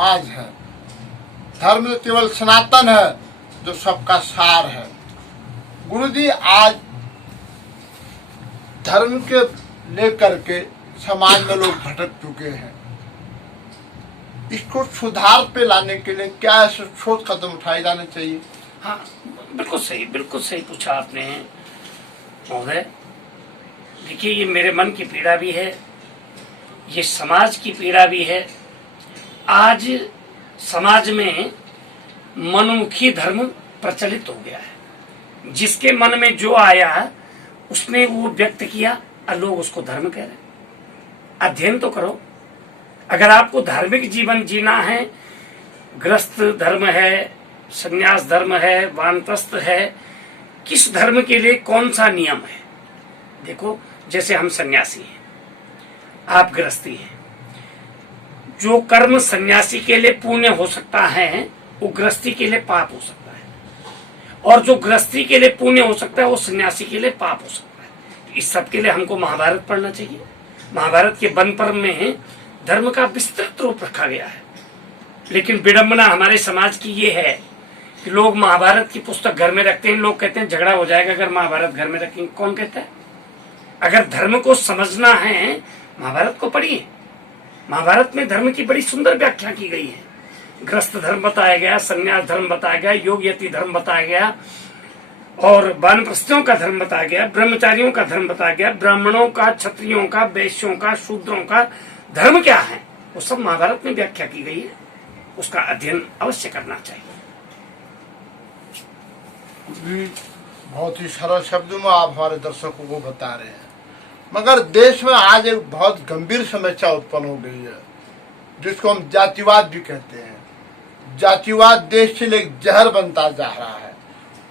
समाज है। धर्म तो केवल सनातन है जो सबका सार है। गुरु जी आज धर्म के लेकर के समाज में लोग भटक चुके हैं। इसको सुधार पे लाने के लिए क्या ऐसे ठोस कदम उठाए जाने चाहिए? हाँ, बिल्कुल सही पूछा आपने महोदय। देखिए, ये मेरे मन की पीड़ा भी है, ये समाज की पीड़ा भी है। आज समाज में मनमुखी धर्म प्रचलित हो गया है। जिसके मन में जो आया उसने वो व्यक्त किया और लोग उसको धर्म कह रहे। अध्ययन तो करो। अगर आपको धार्मिक जीवन जीना है, गृहस्थ धर्म है, संन्यास धर्म है, वानप्रस्थ है, किस धर्म के लिए कौन सा नियम है? देखो, जैसे हम सन्यासी हैं, आप गृहस्थी हैं। जो कर्म सन्यासी के लिए पुण्य हो सकता है वो गृहस्थी के लिए पाप हो सकता है, और जो गृहस्थी के लिए पुण्य हो सकता है वो सन्यासी के लिए पाप हो सकता है। इस सब के लिए हमको महाभारत पढ़ना चाहिए। महाभारत के वन पर्व में धर्म का विस्तृत रूप रखा गया है। लेकिन विडंबना हमारे समाज की ये है कि लोग महाभारत की पुस्तक घर में रखते हैं। लोग कहते हैं झगड़ा हो जाएगा अगर महाभारत घर में रखेंगे। कौन कहता है? अगर धर्म को समझना है महाभारत को पढ़िए। महाभारत में धर्म की बड़ी सुंदर व्याख्या की गई है। गृहस्थ धर्म बताया गया, संन्यास धर्म बताया गया, योग यति धर्म बताया गया, और वानप्रस्थियों का धर्म बताया गया, ब्रह्मचारियों का धर्म बताया गया, ब्राह्मणों का, क्षत्रियों का, वैश्यों का, शूद्रों का धर्म क्या है वो सब महाभारत में व्याख्या की गई है। उसका अध्ययन अवश्य करना चाहिए। बहुत ही सरल शब्दों में आप हमारे दर्शकों को बता रहे हैं, मगर देश में आज एक बहुत गंभीर समस्या उत्पन्न हो गई है जिसको हम जातिवाद भी कहते हैं। जातिवाद देश से एक जहर बनता जा रहा है।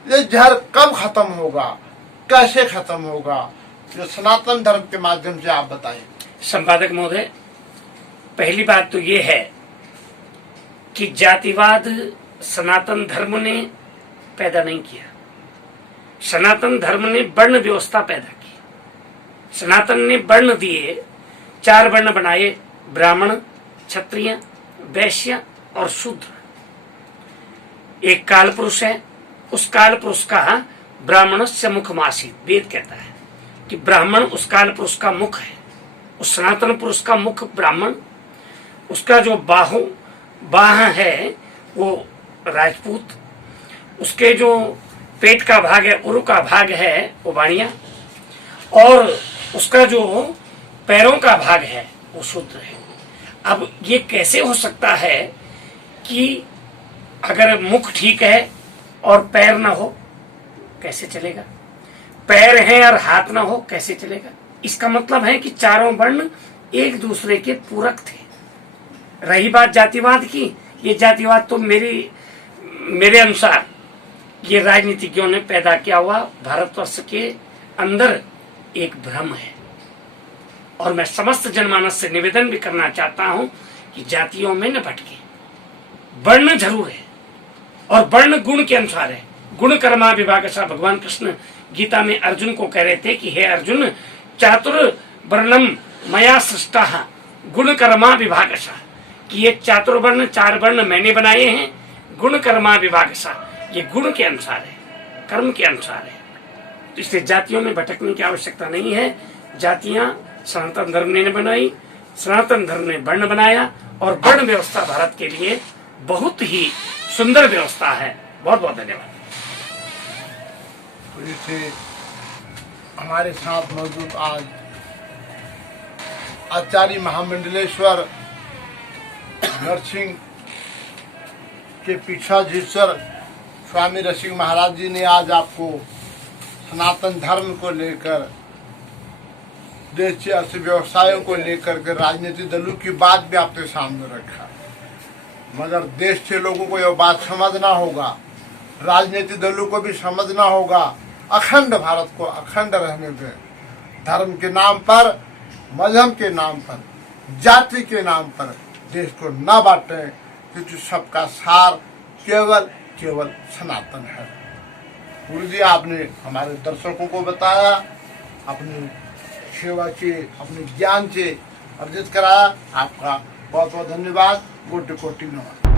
ये जहर कब खत्म होगा, कैसे खत्म होगा, जो सनातन धर्म के माध्यम से आप बताएं। संपादक महोदय, पहली बात तो ये है कि जातिवाद सनातन धर्म ने पैदा नहीं किया। सनातन धर्म ने वर्ण व्यवस्था पैदा की। सनातन ने वर्ण दिए, 4 वर्ण बनाए, ब्राह्मण, क्षत्रिय, वैश्य और शूद्र। एक काल पुरुष है, उस काल पुरुष का ब्राह्मणस्य मुखमासीत, वेद कहता है कि ब्राह्मण उस काल पुरुष का मुख है। उस सनातन पुरुष का मुख ब्राह्मण, उसका जो बाह है वो राजपूत, उसके जो पेट का भाग है, उरु का भाग है वो वाणिया, और उसका जो पैरों का भाग है वो शूद्र है। अब ये कैसे हो सकता है कि अगर मुख ठीक है और पैर ना हो, कैसे चलेगा? पैर है और हाथ ना हो, कैसे चलेगा? इसका मतलब है कि चारों वर्ण एक दूसरे के पूरक थे। रही बात जातिवाद की, ये जातिवाद तो मेरे अनुसार ये राजनीतिज्ञों ने पैदा किया हुआ भारतवर्ष के अंदर एक भ्रम है। और मैं समस्त जनमानस से निवेदन भी करना चाहता हूं कि जातियों में न भटके। वर्ण जरूर है और वर्ण गुण के अनुसार है। गुण कर्मा विभागशः। भगवान कृष्ण गीता में अर्जुन को कह रहे थे कि हे अर्जुन, चातुर्वर्णम मया सृष्टः गुण कर्मा विभागशः, कि ये चातुर्वर्ण 4 वर्ण मैंने बनाए हैं। गुण कर्मा विभागशः, ये गुण के अनुसार है, कर्म के अनुसार है। तो इसलिए जातियों में भटकने की आवश्यकता नहीं है। जातियां सनातन धर्म ने बनाई, सनातन धर्म ने वर्ण बनाया, और वर्ण व्यवस्था भारत के लिए बहुत ही सुंदर व्यवस्था है। बहुत बहुत धन्यवाद। तो हमारे साथ मौजूद आज आचार्य महामंडलेश्वर नरसिंह के पीठाधीश्वर स्वामी रसिक महाराज जी ने आज आपको सनातन धर्म को लेकर, देश के अर्थव्यवस्थाओं को लेकर के, राजनीतिक दलों की बात भी आपके सामने रखा। मगर देश के लोगों को यह बात समझना होगा, राजनीतिक दलों को भी समझना होगा, अखंड भारत को अखंड रहने दें। धर्म के नाम पर, मजहब के नाम पर, जाति के नाम पर देश को न बांटें, क्योंकि सबका सार केवल सनातन है। गुरु जी, आपने हमारे दर्शकों को बताया, अपनी सेवा से, अपने ज्ञान से अर्जित कराया। आपका बहुत बहुत धन्यवाद। कोटि कोटि नमस्कार।